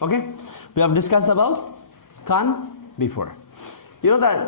Okay, we have discussed about can before. You know that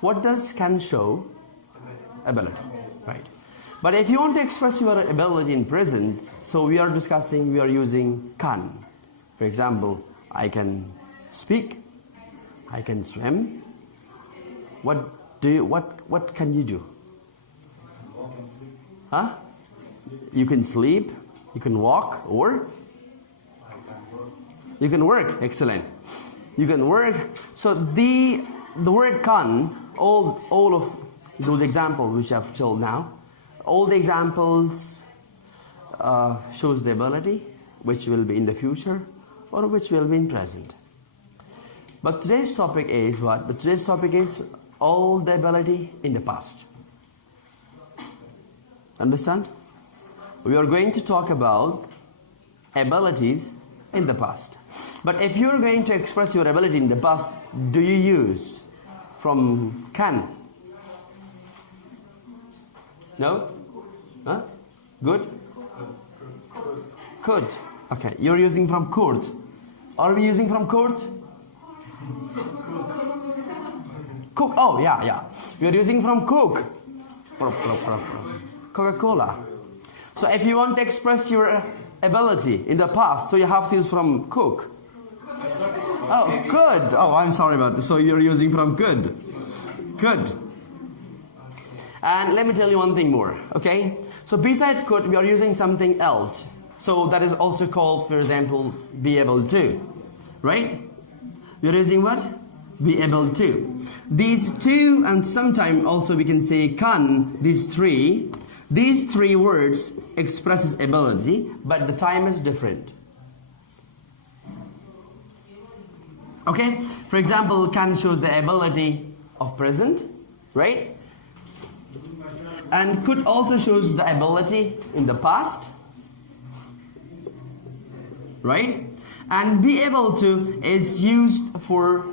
what does can show? Ability, right? But if you want to express your ability in present, so we are using can. For example, I can speak, I can swim. What can you do? Huh? You can sleep, you can walk, or you can work. Excellent. You can work. So the word can, all of those examples which I've told now, all the examples shows the ability which will be in the future or which will be in present. But today's topic is what? Today's topic is all the ability in the past. Understand? We are going to talk about abilities in the past. But if you are going to express your ability in the past, do you use from can? No? Huh? Good? Could. Okay, you're using from could. Are we using from could? Cook. Oh, yeah. We are using from cook. Coca-Cola. So if you want to express your ability in the past, so you have to use from cook. Oh, good. Oh, I'm sorry about this. So you're using from good. Good. And let me tell you one thing more, okay? So beside could, we are using something else. So that is also called, for example, be able to, right? We're using what? Be able to. These two, and sometimes also we can say can, these three words expresses ability, but the time is different. Okay? For example, can shows the ability of present, right? And could also shows the ability in the past, right? And be able to is used for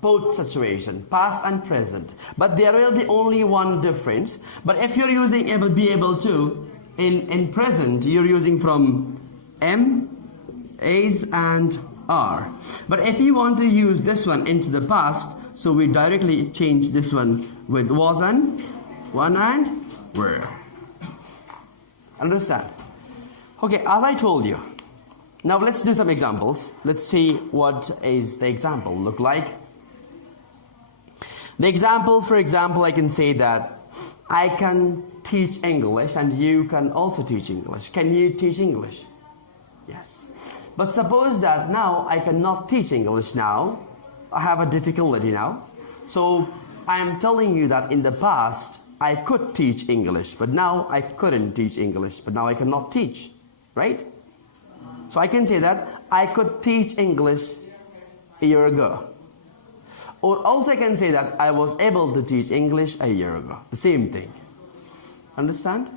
both situations, past and present. But there will be only one difference. But if you're using be able to in present, you're using from am, is, and are. But if you want to use this one into the past, so we directly change this one with was and one and were. Understand? Okay, as I told you. Now let's do some examples. Let's see what is the example look like. The example, for example, I can say that I can teach English and you can also teach English. Can you teach English? Yes. But suppose that now I cannot teach English now. I have a difficulty now. So I am telling you that in the past I could teach English, but now I couldn't teach English, but now I cannot teach, right? So I can say that I could teach English a year ago. Or also I can say that I was able to teach English a year ago. The same thing. Understand?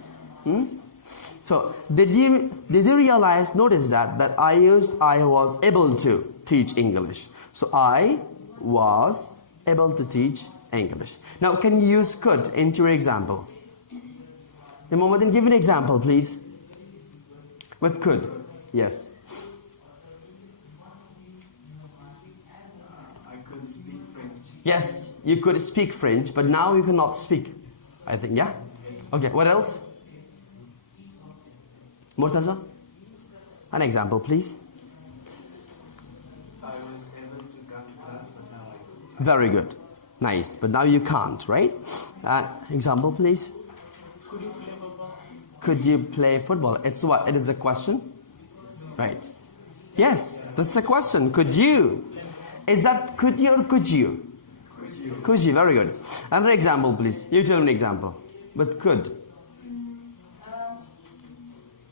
So did you realize, notice that I was able to teach English. So I was able to teach English. Now can you use could into your example? Mohammed, give an example please. With could. Yes. I could speak French. Yes, you could speak French, but now you cannot speak. I think, yeah? Okay, what else? Murtaza? An example, please. I was able to come to class, but now I couldn't. Very good. Nice, but now you can't, right? Example, please. Could you play football? Could you play football? It's what? It is a question? Right. Yes, that's a question. Could you? Is that could you or could you? Could you? Could you? Very good. Another example, please. You tell me an example. But could.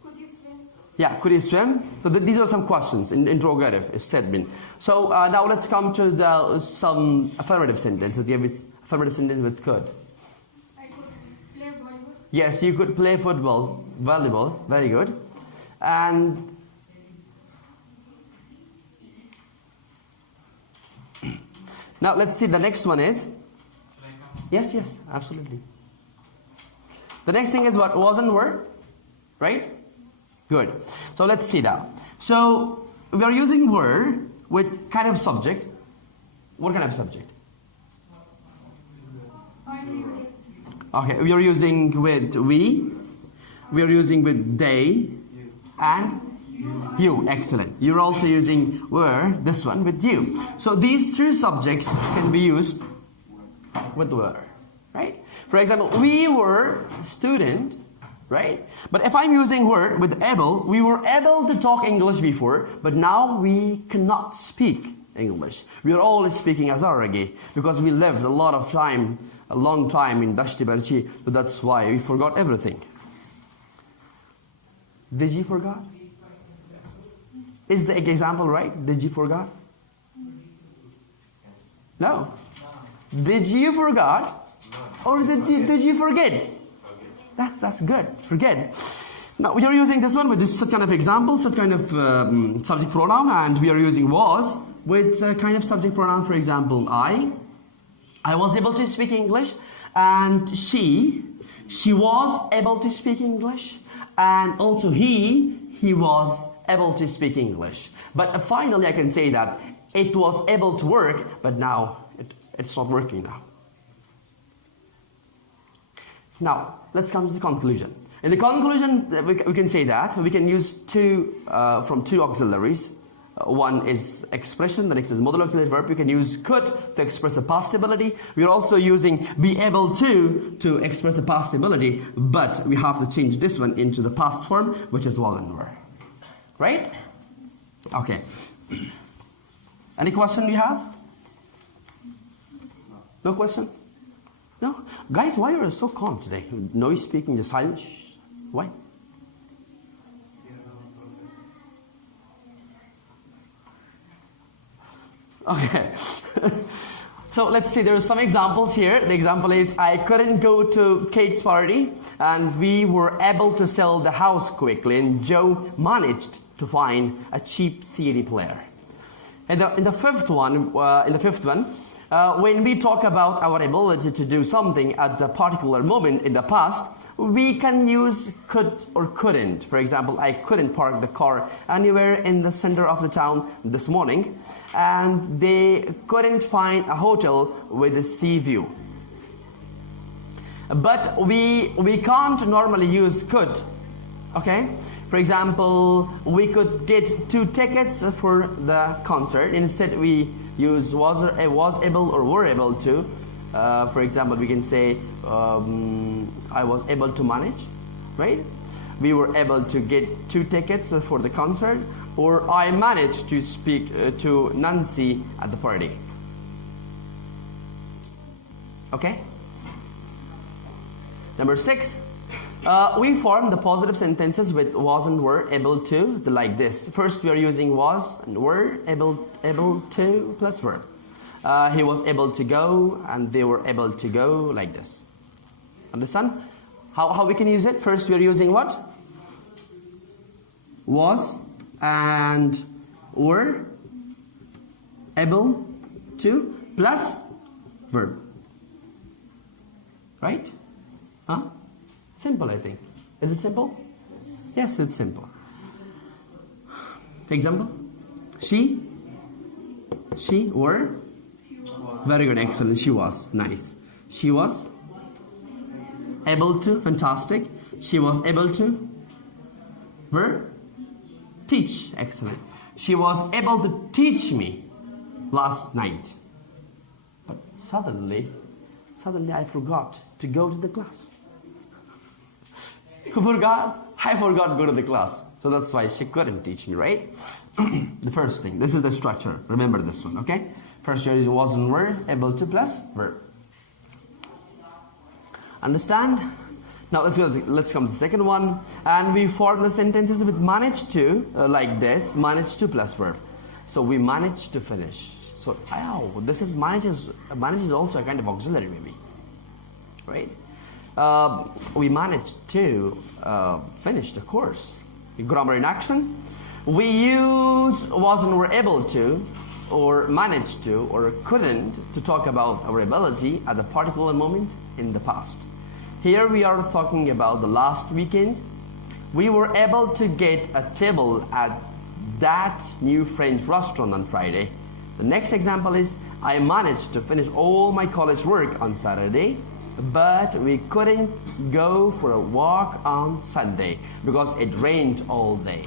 Could you swim? Yeah, could you swim? So these are some questions in interrogative statement. So now let's come to some affirmative sentences. You have this affirmative sentence with could. I could play volleyball. Yes, you could play football, volleyball. Very good. And now let's see the next one is. Yes, absolutely. The next thing is what? Was and were. Right? Good. So let's see now. So we are using were with kind of subject. What kind of subject? Are you? Okay, we are using with we are using with they, and you. Excellent. You're also using were, this one, with you. So these two subjects can be used with were, right? For example, we were student, right? But if I'm using were with able, we were able to talk English before, but now we cannot speak English. We are always speaking Azaragi because we lived a long time in Dashti Barchi, so that's why we forgot everything. Did you forgot? Is the example right? Did you forgot? No. Did you forgot? Or did you forget? That's good. Forget. Now we are using this one with this such kind of example, such kind of subject pronoun, and we are using was with kind of subject pronoun. For example, I was able to speak English, and she was able to speak English, and also he was able to speak English. But finally, I can say that it was able to work, but now it's not working now. Now, let's come to the conclusion. In the conclusion, we can say that we can use two auxiliaries. One is expression, the next is modal auxiliary verb. We can use could to express a past ability. We are also using be able to express a past ability, but we have to change this one into the past form, which is was and were. Right? Okay. Any question you have? No question? No? Guys, why are you so calm today? No speaking, just silent. Shh. Why? Okay. So let's see, there are some examples here. The example is, I couldn't go to Kate's party, and we were able to sell the house quickly, and Joe managed to find a cheap CD player. In the fifth one, when we talk about our ability to do something at a particular moment in the past, we can use could or couldn't. For example, I couldn't park the car anywhere in the center of the town this morning, and they couldn't find a hotel with a sea view. But we can't normally use could, okay? For example, we could get 2 tickets for the concert. Instead, we use was able or were able to. For example, we can say I was able to manage, right? We were able to get 2 tickets for the concert, or I managed to speak to Nancy at the party. Okay? Number 6. We form the positive sentences with was and were able to, like this. First, we are using was and were able to plus verb. He was able to go, and they were able to go, like this. Understand? How we can use it? First, we are using what? Was and were able to plus verb. Right? Huh? Simple, I think. Is it simple? Yes, it's simple. Example? She were. Very good, excellent. She was. Nice. She was able to. Fantastic. She was able to. Were. Teach. Excellent. She was able to teach me last night. But suddenly I forgot to go to the class. I forgot to go to the class. So that's why she couldn't teach me, right? The first thing. This is the structure. Remember this one, okay? First year is was and were, able to plus verb. Understand? Now let's come to the second one. And we form the sentences with managed to, like this. Managed to plus verb. So we managed to finish. So, this is manage is also a kind of auxiliary maybe. Right? We managed to finish the course. Grammar in action. We use was and were able to, or managed to, or couldn't, to talk about our ability at a particular moment in the past. Here we are talking about the last weekend. We were able to get a table at that new French restaurant on Friday. The next example is, I managed to finish all my college work on Saturday, but we couldn't go for a walk on Sunday because it rained all day.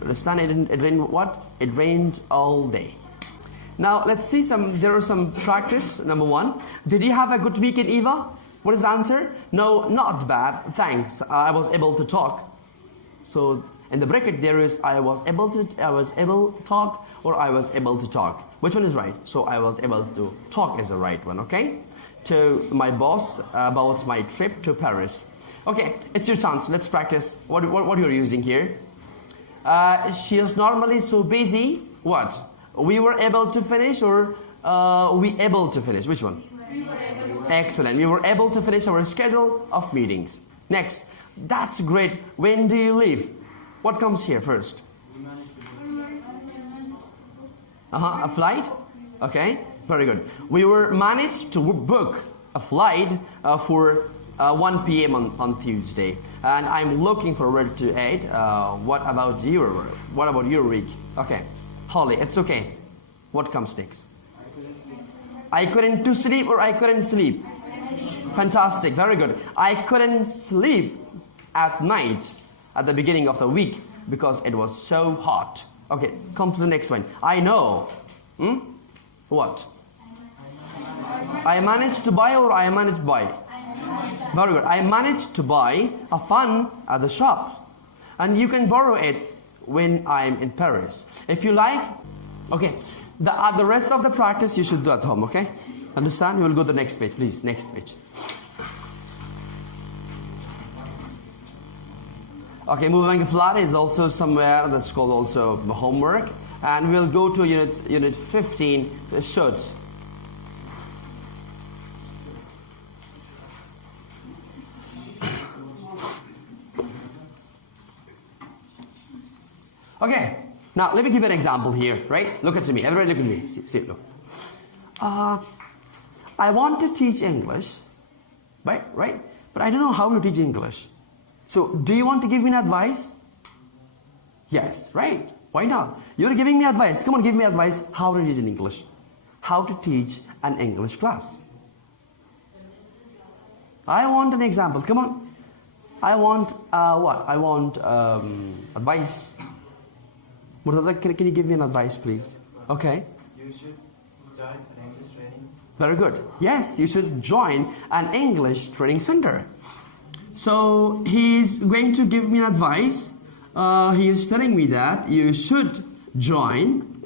Understand? It rained what? It rained all day. Now let's see there are some practice. Number one, did you have a good weekend, Eva? What is the answer? No, not bad, thanks. I was able to talk. So in the bracket there is I was able to talk, or I was able to talk. Which one is right? So I was able to talk is the right one, okay? To my boss about my trip to Paris. Okay, it's your chance. Let's practice. What you're using here? She is normally so busy. What? We were able to finish, or we able to finish? Which one? We were able to. Excellent. We were able to finish our schedule of meetings. Next. That's great. When do you leave? What comes here first? A flight? Okay, very good. We were managed to book a flight for 1 p.m. on Tuesday. And I'm looking forward to it. What about your week? Okay, Holly, it's okay. What comes next? I couldn't to sleep, or I couldn't sleep? Fantastic, very good. I couldn't sleep at night at the beginning of the week because it was so hot. Okay, come to the next one. I know. What? I managed to buy, or I managed to buy? Very good. I managed to buy a fan at the shop. And you can borrow it when I'm in Paris. If you like, okay. The rest of the practice you should do at home, okay? Understand? You will go to the next page, please. Next page. Okay, moving flat is also somewhere that's called also homework. And we'll go to unit 15, the should. Okay, now let me give you an example here, right? Look at me, everybody look at me. See, look. I want to teach English, right? But I don't know how to teach English. So, do you want to give me an advice? Yes, right? Why not? You're giving me advice. Come on, give me advice how to teach in English. How to teach an English class. I want an example. Come on. I want what? I want advice. Murtaza, can you give me an advice, please? Okay. You should join an English training. Very good. Yes, you should join an English training center. So he's going to give me an advice. He is telling me that you should join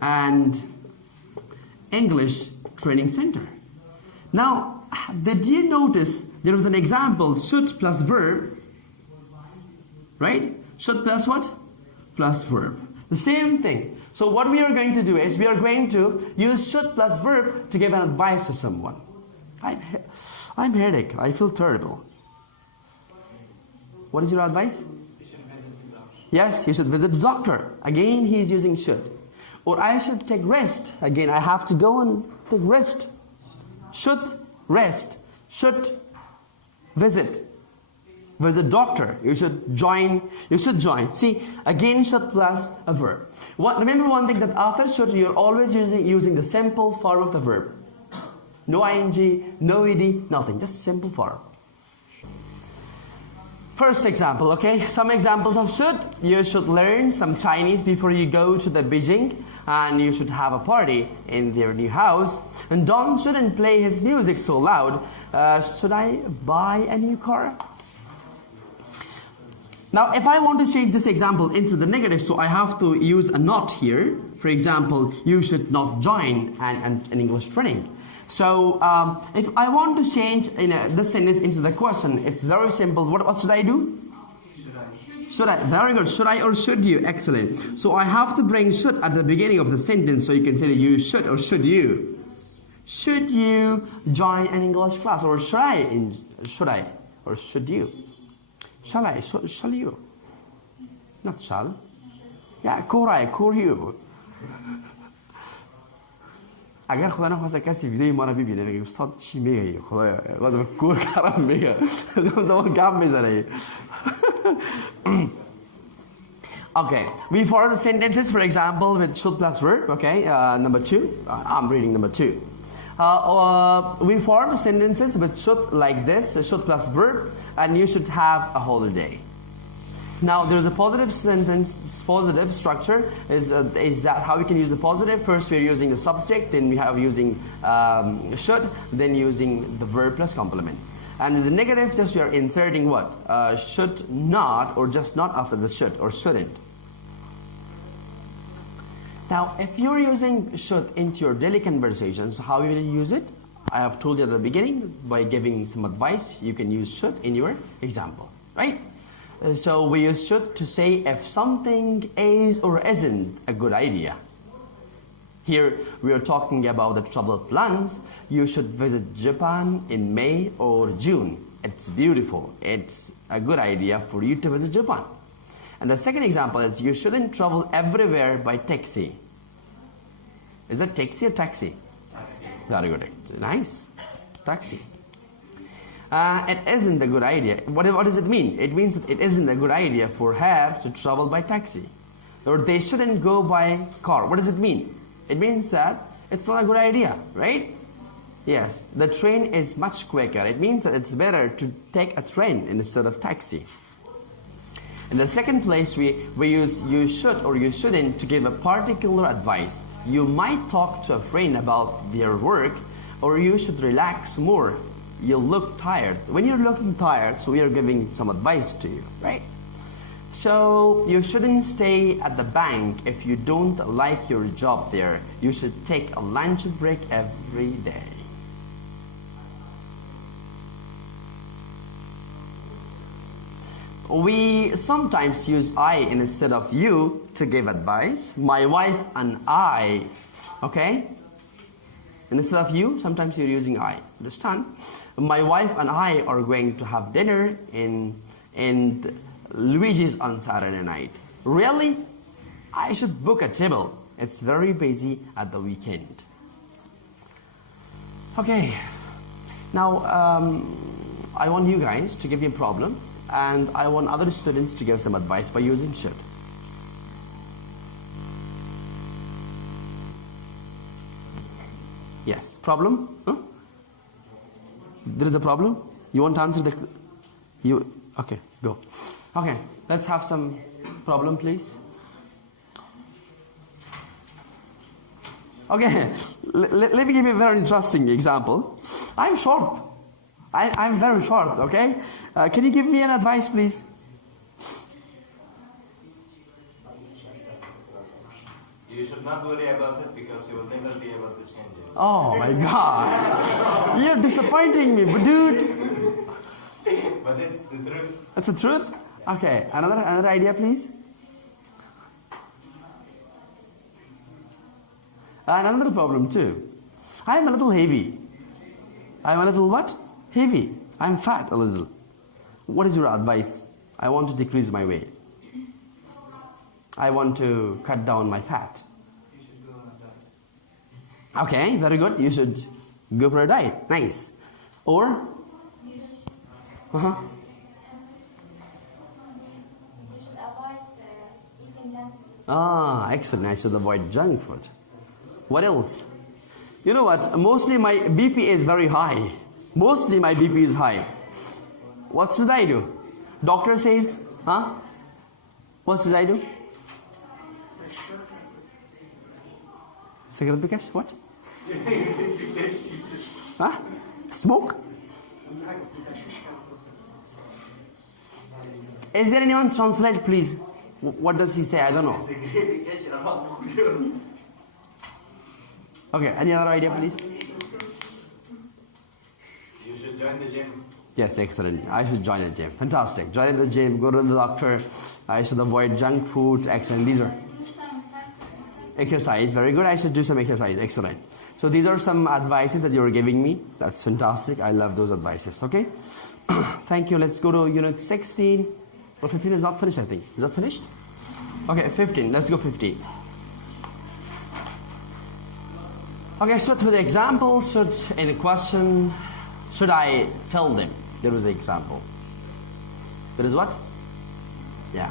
an English training center. Now, did you notice there was an example, should plus verb, right? Should plus what? Plus verb. The same thing. So what we are going to do is we are going to use should plus verb to give an advice to someone. I'm headache. I feel terrible. What is your advice? Yes, you should visit the doctor. Again, he is using should. Or I should take rest. Again, I have to go and take rest. Should rest. Should visit. Visit doctor. You should join. You should join. See, again, should plus a verb. Remember one thing, that after should, you're always using the simple form of the verb. No ing, no ed, nothing. Just simple form. First example, okay? Some examples of should. You should learn some Chinese before you go to the Beijing, and you should have a party in their new house. And Don shouldn't play his music so loud. Should I buy a new car? Now, if I want to change this example into the negative, so I have to use a not here. For example, you should not join an English training. So, if I want to change this sentence into the question, it's very simple. What should I do? Should I? Very good. Should I or should you? Excellent. So I have to bring should at the beginning of the sentence, so you can say you should or should you. Should you join an English class, or should I or should you? Shall I? Shall you? Not shall. Yeah, could you. اگر خدا نخواسته کسی ویدیوی ما رو ببینه بگه استاد چی میگه خدایا لازم کور کارم میگه زمان گپ میزنه Okay, we form sentences, for example, with should plus verb. Okay, number 2. I'm reading number 2. We form sentences with should like this, should plus verb, and you should have a holiday. Now, there's a positive sentence, positive structure is that how we can use the positive. First, we're using the subject, then we have using should, then using the verb plus complement. And in the negative, just we are inserting what? Should not, or just not after the should, or shouldn't. Now, if you're using should into your daily conversations, how will you use it? I have told you at the beginning, by giving some advice, you can use should in your example, right? So we use should to say if something is or isn't a good idea. Here we are talking about the travel plans. You should visit Japan in May or June. It's beautiful. It's a good idea for you to visit Japan. And the second example is you shouldn't travel everywhere by taxi. Is that taxi or taxi? Taxi. Very good. Nice. Taxi. It isn't a good idea. What does it mean? It means that it isn't a good idea for her to travel by taxi. Or they shouldn't go by car. What does it mean? It means that it's not a good idea, right? Yes, the train is much quicker. It means that it's better to take a train instead of taxi. In the second place, we use you should or you shouldn't to give a particular advice. You might talk to a friend about their work, or you should relax more. You look tired. When you're looking tired, so we are giving some advice to you, right? So you shouldn't stay at the bank if you don't like your job there. You should take a lunch break every day. We sometimes use I instead of you to give advice. My wife and I, okay? Instead of you, sometimes you're using I. Understand? My wife and I are going to have dinner in Luigi's on Saturday night. Really? I should book a table. It's very busy at the weekend. Okay. Now, I want you guys to give me a problem, and I want other students to give some advice by using should. Yes. Problem? Huh? There is a problem? You want to answer the... Okay, go. Okay, let's have some problem, please. Okay, let me give you a very interesting example. I'm short. I'm very short, okay? Can you give me an advice, please? You should not worry about it because you will never be able to change it. Oh my God. You're disappointing me, dude. But it's the truth. That's the truth? Okay, another idea, please. And another problem too. I'm a little heavy. I'm a little what? Heavy. I'm fat a little. What is your advice? I want to decrease my weight. I want to cut down my fat. You should go on a diet. Okay, very good. You should go for a diet. Nice. Or? Uh-huh. You should avoid eating junk food. Ah, excellent. I should avoid junk food. What else? You know what? Mostly my BP is very high. Mostly my BP is high. What should I do? Doctor says, huh? What should I do? Cigarette because what? Huh? Smoke? Is there anyone translate, please? What does he say? I don't know. Okay, any other idea, please? You should join the gym. Yes, excellent. I should join a gym. Fantastic. Join the gym, go to the doctor. I should avoid junk food. Excellent. These are Do some exercise. exercise. Very good. I should do some exercise. Excellent. So these are some advices that you are giving me. That's fantastic. I love those advices. Okay. Thank you. Let's go to unit 16. Or 15 is not finished, I think. Is that finished? Okay, 15. Let's go 15. Okay, so to the example, should in a question, should I tell them? There was an example. There is what? Yeah.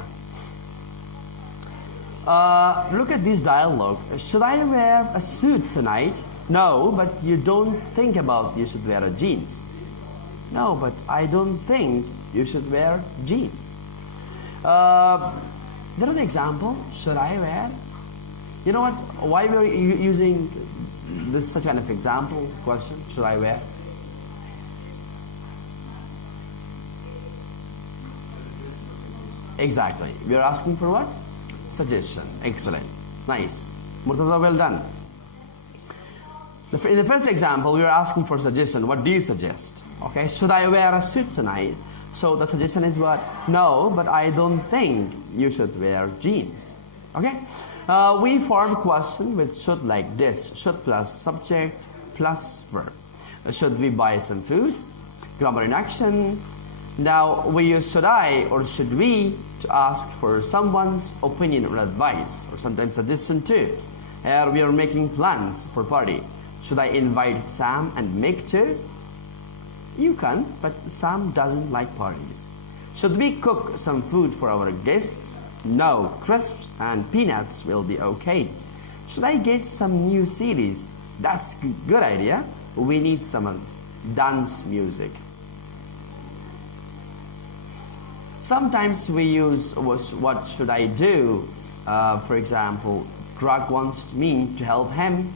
Look at this dialogue. Should I wear a suit tonight? No, but you don't think about you should wear a jeans. No, but I don't think you should wear jeans. There is an example. Should I wear? You know what? Why we are using this such kind of example question? Should I wear? Exactly. We are asking for what? Suggestion. Excellent. Nice. Murtaza, well done. In the first example, we are asking for suggestion. What do you suggest? Okay. Should I wear a suit tonight? So the suggestion is what? No, but I don't think you should wear jeans. Okay. We form question with should like this. Should plus subject plus verb. Should we buy some food? Grammar in action. Now we use should I or should we to ask for someone's opinion or advice or sometimes suggestion too. Here we are making plans for party. Should I invite Sam and Mick too? You can, but Sam doesn't like parties. Should we cook some food for our guests? No, crisps and peanuts will be okay. Should I get some new CDs? That's a good idea. We need some dance music. Sometimes we use what should I do? For example, Greg wants me to help him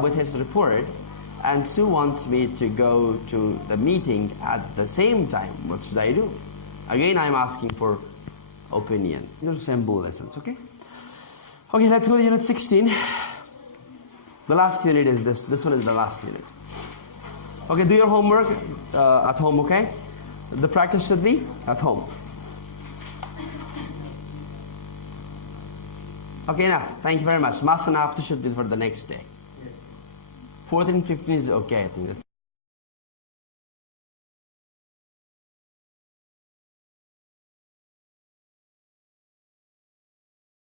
with his report, and Sue wants me to go to the meeting at the same time. What should I do? Again, I'm asking for opinion. These are simple lessons, okay? Okay, let's go to unit 16. The last unit is this. This one is the last unit. Okay, do your homework at home, okay? The practice should be at home. Okay, enough. Thank you very much. Maths and after should be for the next day. 14, 15 is okay, I think. That's